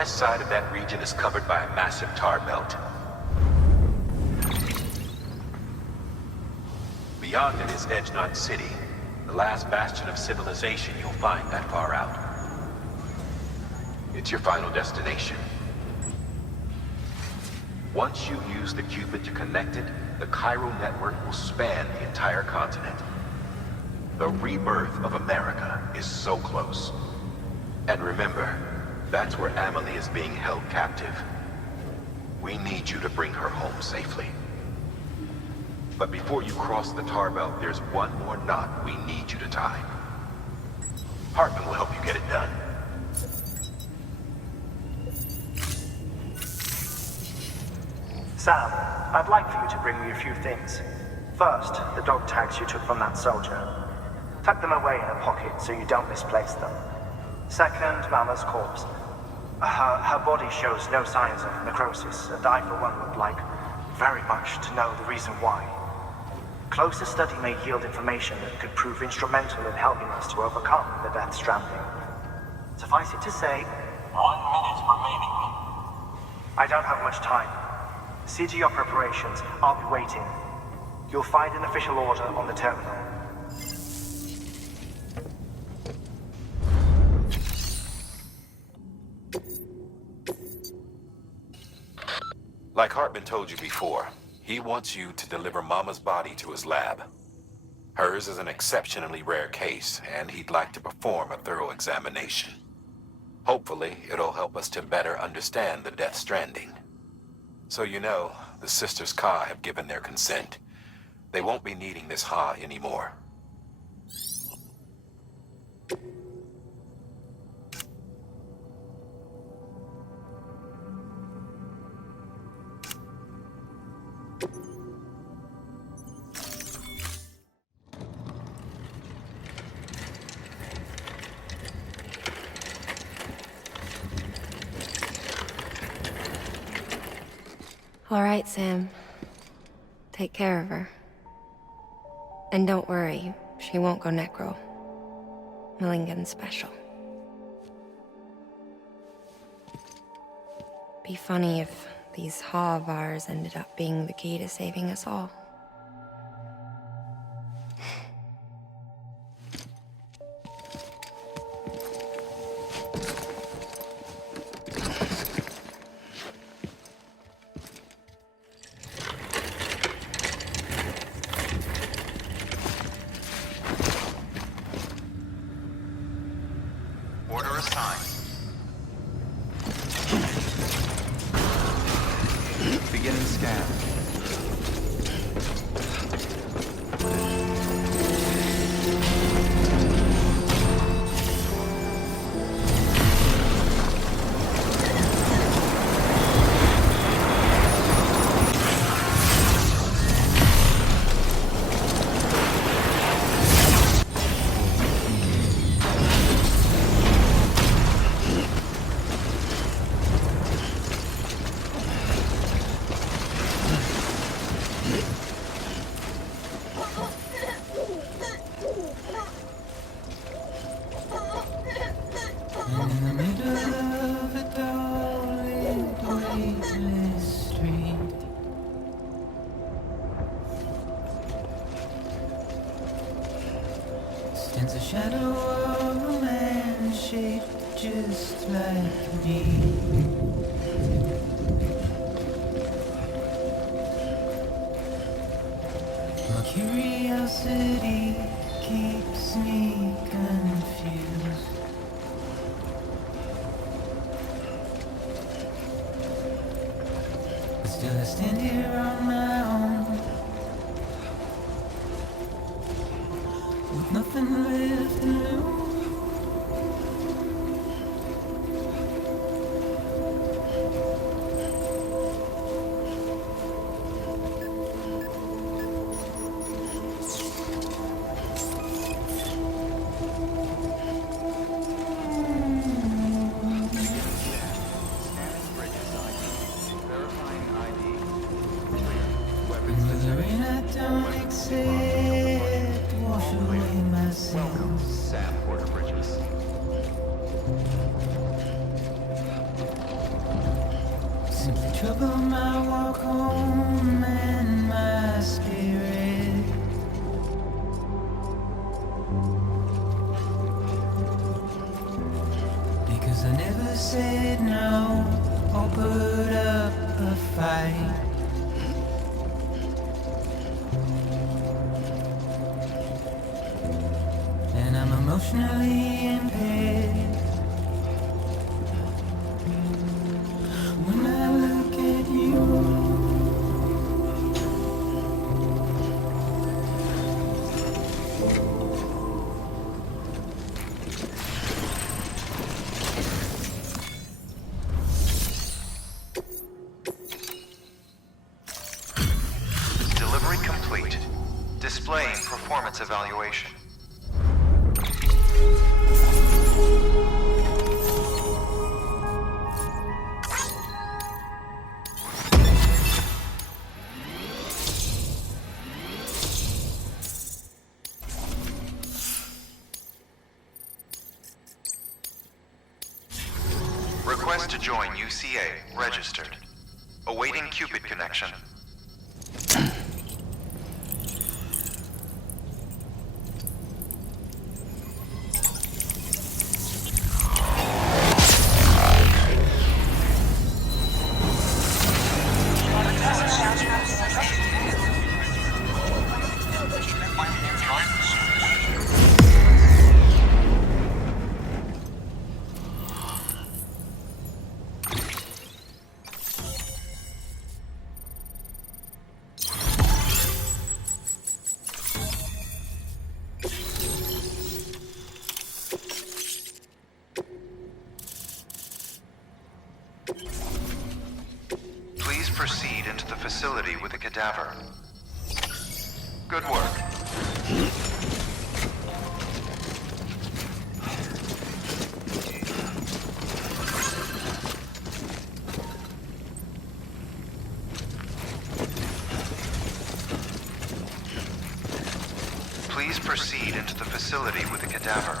west side of that region is covered by a massive tar belt. Beyond it is Edgenot City, the last bastion of civilization you'll find that far out. It's your final destination. Once you use the Cupid to connect it, the chiral network will span the entire continent. The rebirth of America is so close. And remember, that's where Amelie is being held captive. We need you to bring her home safely. But before you cross the tar belt, there's one more knot we need you to tie. Hartman will help you get it done. Sam, I'd like for you to bring me a few things. First, the dog tags you took from that soldier. Tuck them away in a pocket so you don't misplace them. Second, Mama's corpse. Her body shows no signs of necrosis, and I, for one, would like very much to know the reason why. Closer study may yield information that could prove instrumental in helping us to overcome the Death Stranding. Suffice it to say, 1 minute remaining. I don't have much time. See to your preparations. I'll be waiting. You'll find an official order on the terminal. Like Hartman told you before, he wants you to deliver Mama's body to his lab. Hers is an exceptionally rare case, and he'd like to perform a thorough examination. Hopefully, it'll help us to better understand the Death Stranding. So you know, the Sisters Ka have given their consent. They won't be needing this Ha anymore. All right, Sam. Take care of her. And don't worry, she won't go necro. Millingan's special. Be funny if these Ha of ours ended up being the key to saving us all. Order assigned. Beginning scan. Stands a shadow of a man shaped just like me. My curiosity keeps me confused. But still I stand here on my own, with nothing left to lose. Scanning bridges ID. Verifying ID. Clear. emotionally impaired. When I look at you, Delivery complete. Displaying performance evaluation. Request to join UCA. Registered. Awaiting Cupid connection. Please proceed into the facility with a cadaver. Good work. Please proceed into the facility with a cadaver.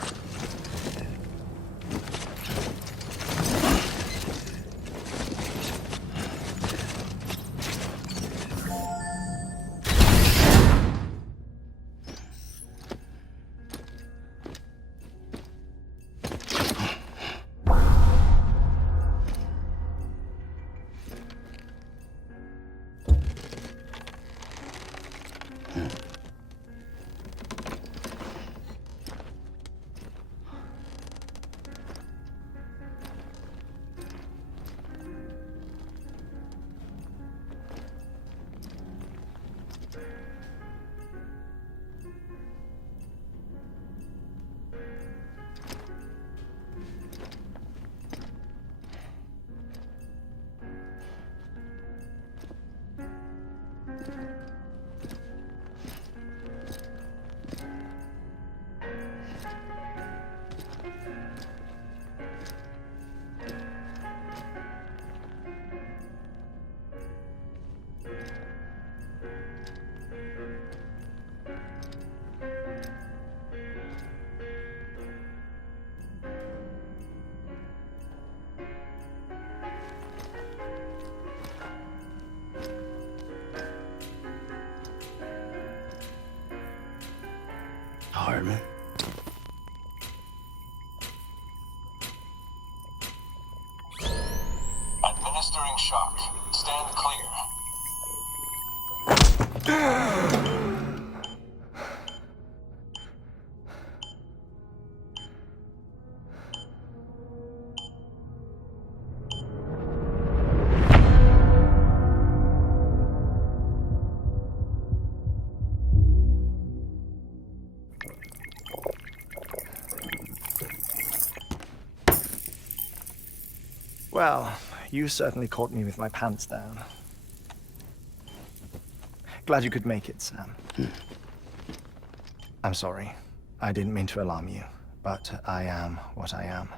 Hartman? Administering shock. Stand clear. Well, you certainly caught me with my pants down. Glad you could make it, Sam. I'm sorry. I didn't mean to alarm you, but I am what I am.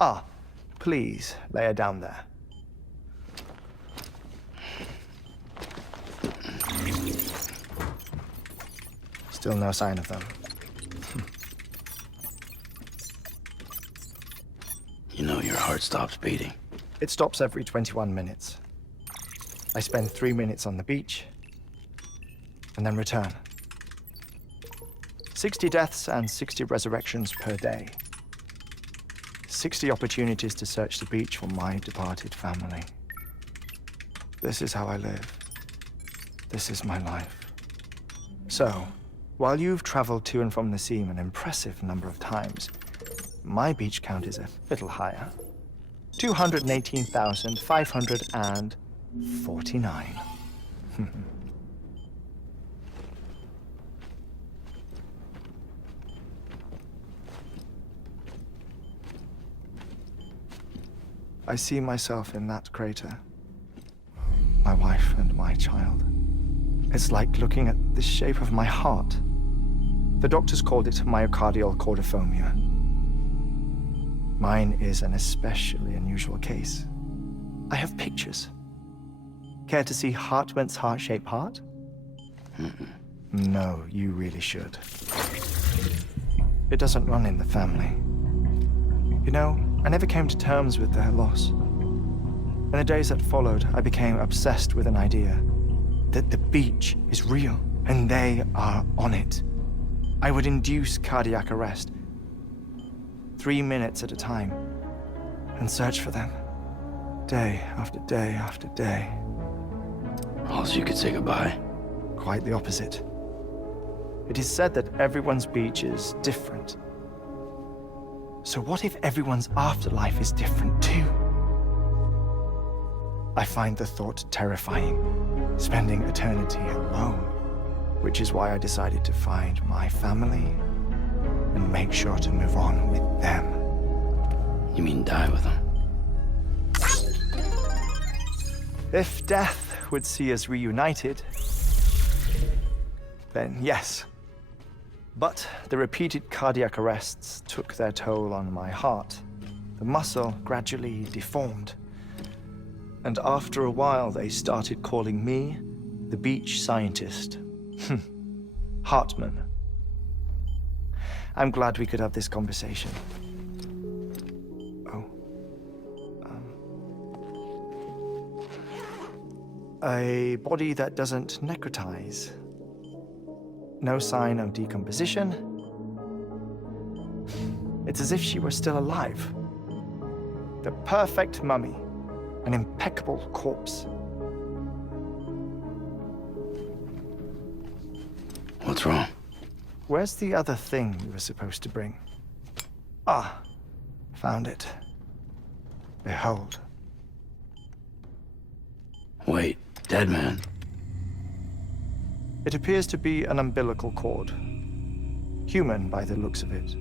Ah, please, lay her down there. Still no sign of them. You know your heart stops beating. It stops every 21 minutes. I spend 3 minutes on the beach, and then return. 60 deaths and 60 resurrections per day. 60 opportunities to search the beach for my departed family. This is how I live. This is my life. So, While you've traveled to and from the scene an impressive number of times, my beach count is a little higher. 218,549. I see myself in that crater. My wife and my child. It's like looking at the shape of my heart. The doctors called it myocardial cordiformia. Mine is an especially unusual case. I have pictures. Care to see Hartman's heart-shaped heart? No, you really should. It doesn't run in the family. You know, I never came to terms with their loss. In the days that followed, I became obsessed with an idea that the beach is real and they are on it. I would induce cardiac arrest, 3 minutes at a time, and search for them, day after day after day. All so you could say goodbye. Quite the opposite. It is said that everyone's beach is different. So what if everyone's afterlife is different too? I find the thought terrifying, spending eternity alone, which is why I decided to find my family and make sure to move on with them. You mean die with them? If death would see us reunited, then yes. But the repeated cardiac arrests took their toll on my heart. The muscle gradually deformed. And after a while, they started calling me the beach scientist. Hartman. I'm glad we could have this conversation. Oh. A body that doesn't necrotize. No sign of decomposition. It's as if she were still alive. The perfect mummy. An impeccable corpse. What's wrong? Where's the other thing you were supposed to bring? Ah, found it. Behold. Wait, dead man. It appears to be an umbilical cord. Human by the looks of it,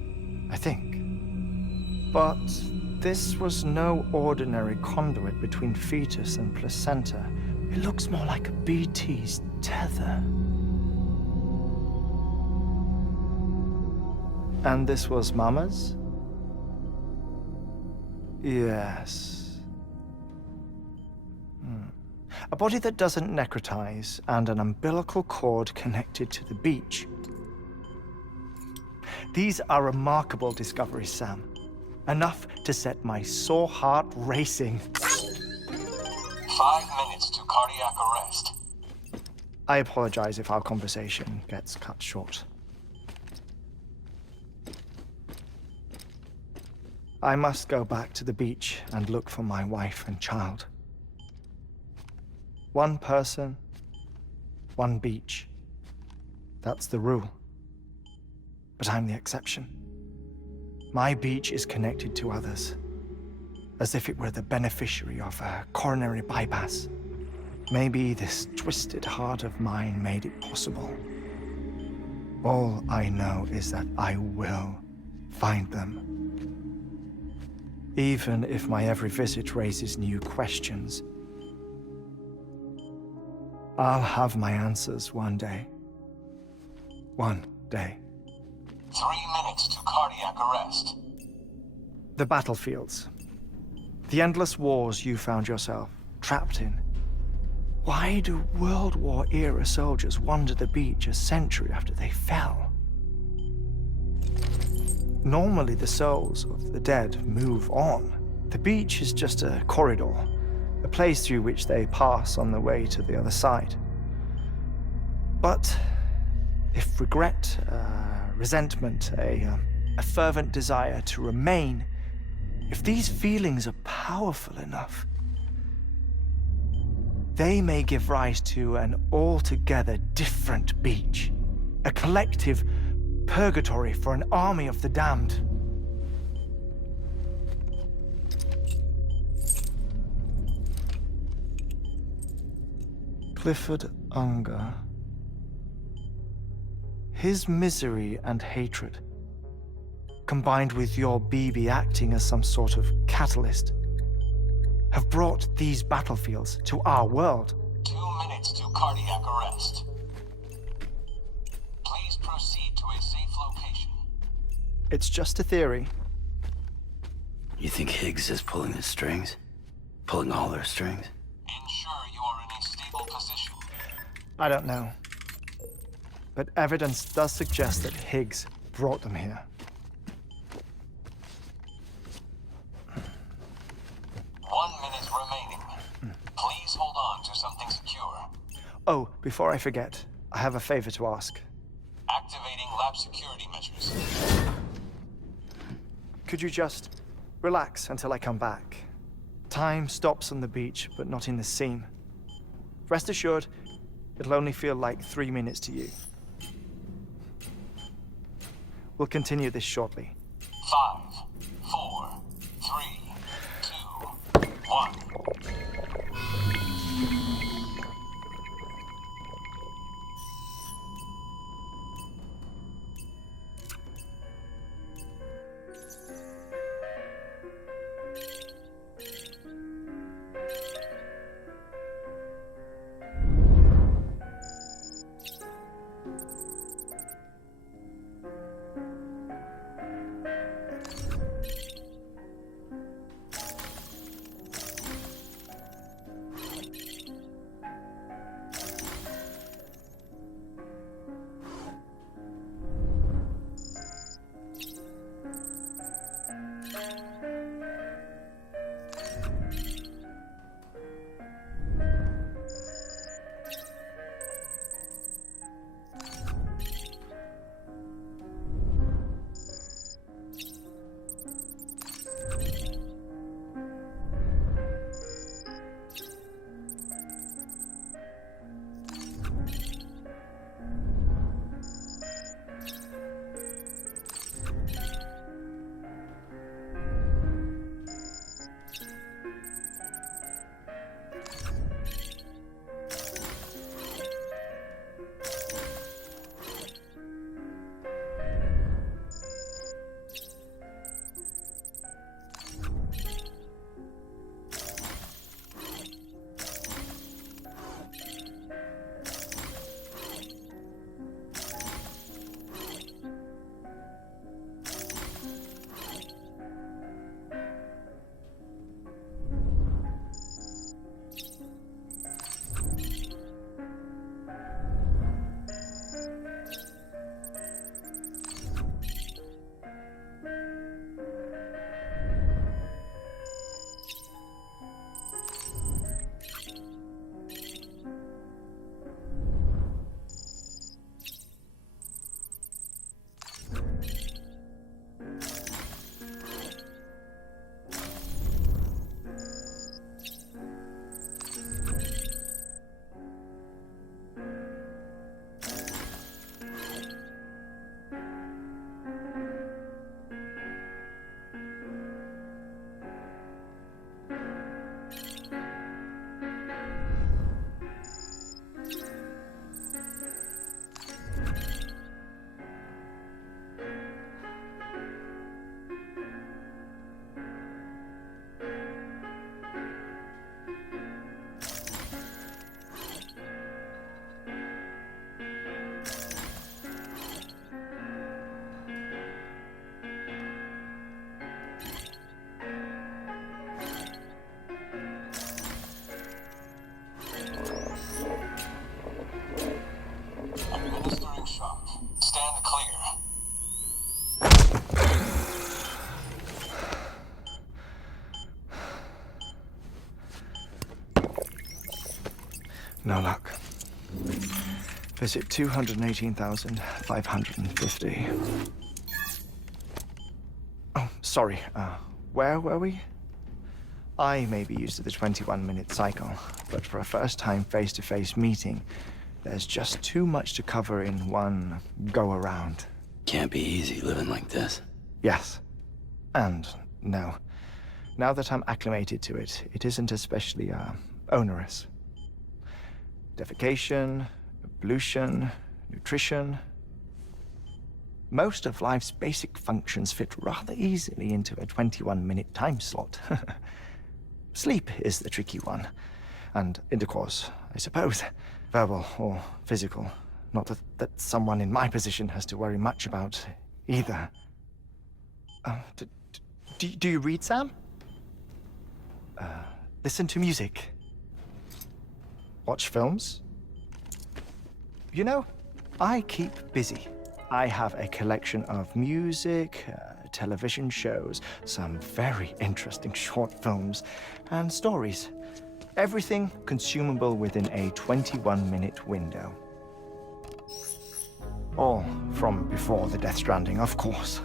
I think. But this was no ordinary conduit between fetus and placenta. It looks more like a BT's tether. And this was Mama's? Yes. A body that doesn't necrotize and an umbilical cord connected to the beach. These are remarkable discoveries, Sam. Enough to set my sore heart racing. 5 minutes to cardiac arrest. I apologize if our conversation gets cut short. I must go back to the beach and look for my wife and child. One person, one beach. That's the rule. But I'm the exception. My beach is connected to others, as if it were the beneficiary of a coronary bypass. Maybe this twisted heart of mine made it possible. All I know is that I will find them. Even if my every visit raises new questions, I'll have my answers one day. One day. 3 minutes to cardiac arrest. The battlefields. The endless wars you found yourself trapped in. Why do World War-era soldiers wander the beach a century after they fell? Normally, the souls of the dead move on. The beach is just a corridor, a place through which they pass on the way to the other side. But if regret, resentment, a fervent desire to remain, if these feelings are powerful enough, they may give rise to an altogether different beach. A collective purgatory for an army of the damned. Clifford Unger. His misery and hatred, combined with your BB acting as some sort of catalyst, have brought these battlefields to our world. 2 minutes to cardiac arrest. Please proceed to a safe location. It's just a theory. You think Higgs is pulling the strings? Pulling all their strings? Ensure you are in a stable position. I don't know. But evidence does suggest that Higgs brought them here. 1 minute remaining. Please hold on to something secure. Oh, before I forget, I have a favor to ask. Activating lab security measures. Could you just relax until I come back? Time stops on the beach, but not in the scene. Rest assured, it'll only feel like 3 minutes to you. We'll continue this shortly. 5, 4, 3, 2, 1. No luck. Visit 218,550. Oh, sorry. Where were we? I may be used to the 21-minute cycle, but for a first-time face-to-face meeting, There's just too much to cover in one go-around. Can't be easy living like this. Yes. And no. Now that I'm acclimated to it, it isn't especially, onerous. Defecation, ablution, nutrition. Most of life's basic functions fit rather easily into a 21-minute time slot. Sleep is the tricky one. And intercourse, I suppose. Verbal or physical. Not that someone in my position has to worry much about either. Do you read, Sam? Listen to music. Watch films? You know, I keep busy. I have a collection of music, television shows, some very interesting short films, and stories. Everything consumable within a 21-minute window. All from before the Death Stranding, of course.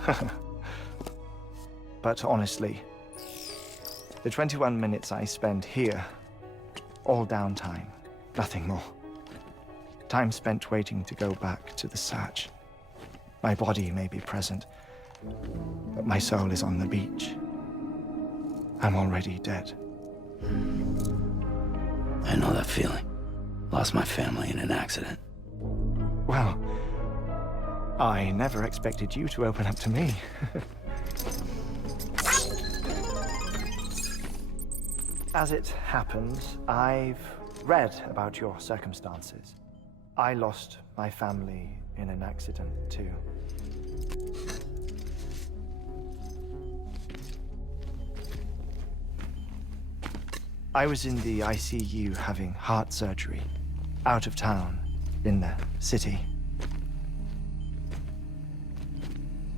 But honestly, the 21 minutes I spend here, all downtime, nothing more. Time spent waiting to go back to the search. My body may be present, but my soul is on the beach. I'm already dead. I know that feeling. Lost my family in an accident. Well, I never expected you to open up to me. As it happens, I've read about your circumstances. I lost my family in an accident, too. I was in the ICU having heart surgery, out of town, in the city.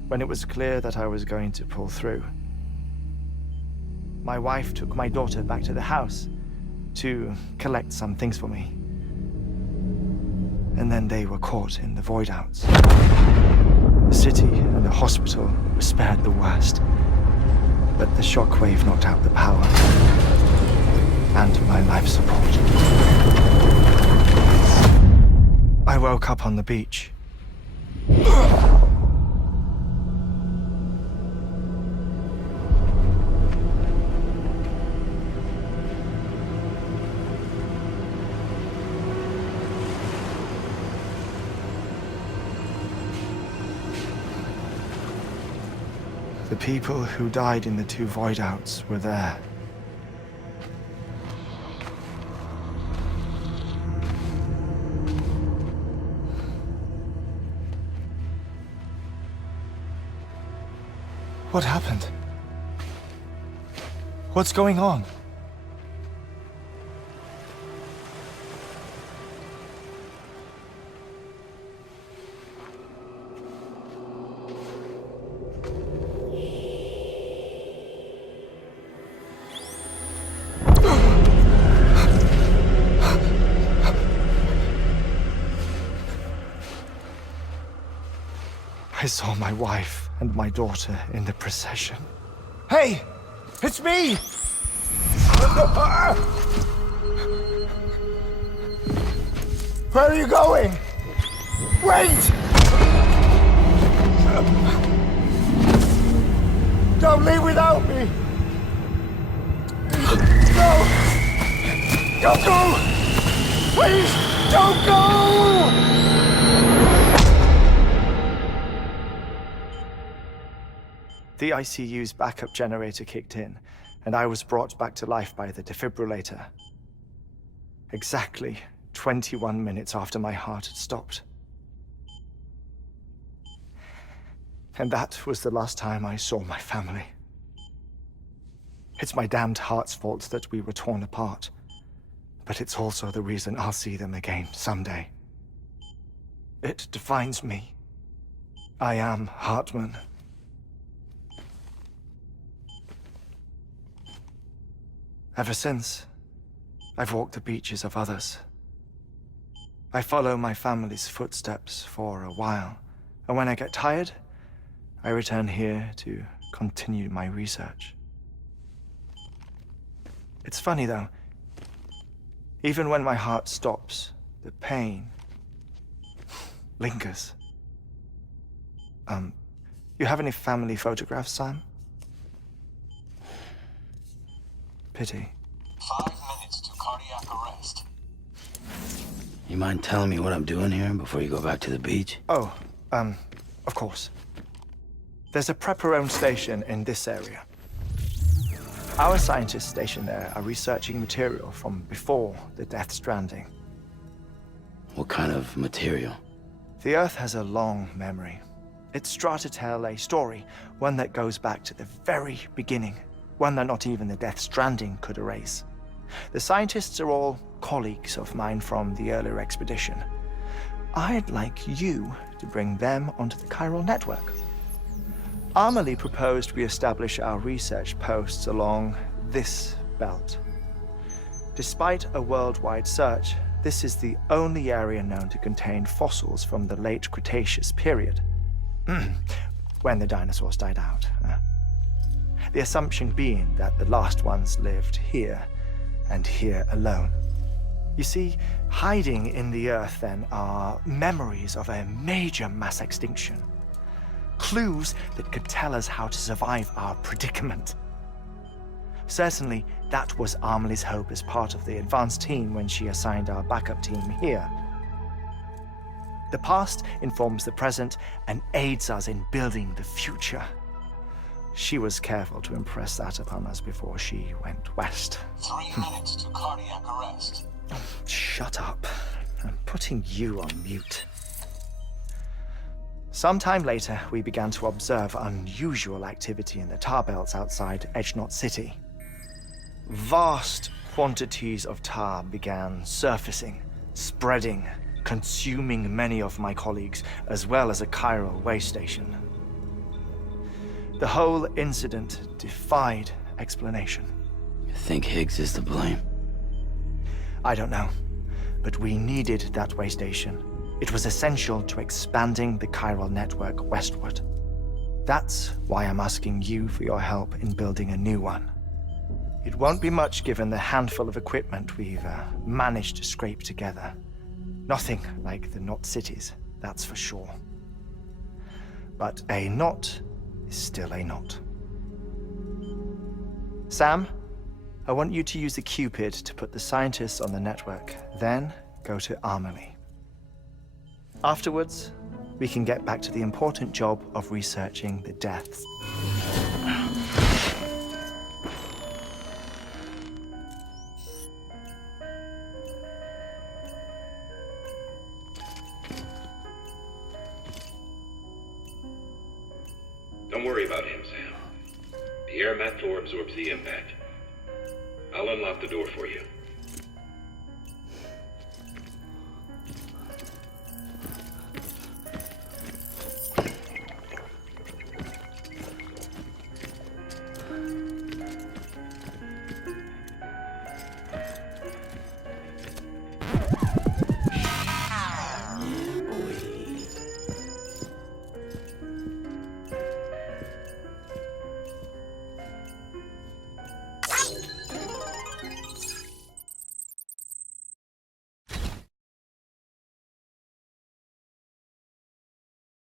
When it was clear that I was going to pull through, my wife took my daughter back to the house to collect some things for me. And then they were caught in the void-outs. The city and the hospital were spared the worst, but the shockwave knocked out the power and my life support. I woke up on the beach. The people who died in the two void-outs were there. What happened? What's going on? I saw my wife and my daughter in the procession. Hey! It's me! Where are you going? Wait! Don't leave without me! No! Don't go! Please, don't go! The ICU's backup generator kicked in, and I was brought back to life by the defibrillator. Exactly 21 minutes after my heart had stopped. And that was the last time I saw my family. It's my damned heart's fault that we were torn apart, but it's also the reason I'll see them again someday. It defines me. I am Hartman. Ever since, I've walked the beaches of others. I follow my family's footsteps for a while, and when I get tired, I return here to continue my research. It's funny though, even when my heart stops, the pain lingers. You have any family photographs, Sam? Pity. 5 minutes to cardiac arrest. You mind telling me what I'm doing here before you go back to the beach? Oh, of course. There's a prep-your-own station in this area. Our scientists stationed there are researching material from before the Death Stranding. What kind of material? The Earth has a long memory. It's trying to tell a story, one that goes back to the very beginning, one that not even the Death Stranding could erase. The scientists are all colleagues of mine from the earlier expedition. I'd like you to bring them onto the chiral network. Amelie proposed we establish our research posts along this belt. Despite a worldwide search, this is the only area known to contain fossils from the late Cretaceous period, when the dinosaurs died out. The assumption being that the last ones lived here, and here alone. You see, hiding in the Earth then are memories of a major mass extinction. Clues that could tell us how to survive our predicament. Certainly, that was Amelie's hope as part of the advanced team when she assigned our backup team here. The past informs the present and aids us in building the future. She was careful to impress that upon us before she went west. 3 minutes to cardiac arrest. Shut up. I'm putting you on mute. Sometime later, we began to observe unusual activity in the tar belts outside Edgenot City. Vast quantities of tar began surfacing, spreading, consuming many of my colleagues, as well as a chiral way station. The whole incident defied explanation. You think Higgs is to blame? I don't know, but we needed that way station. It was essential to expanding the chiral network westward. That's why I'm asking you for your help in building a new one. It won't be much given the handful of equipment we've managed to scrape together. Nothing like the knot cities, that's for sure. But a knot is still a knot. Sam, I want you to use the Cupid to put the scientists on the network, then go to Amelie. Afterwards, we can get back to the important job of researching the deaths. Don't worry about him, Sam. The air mat floor absorbs the impact. I'll unlock the door for you.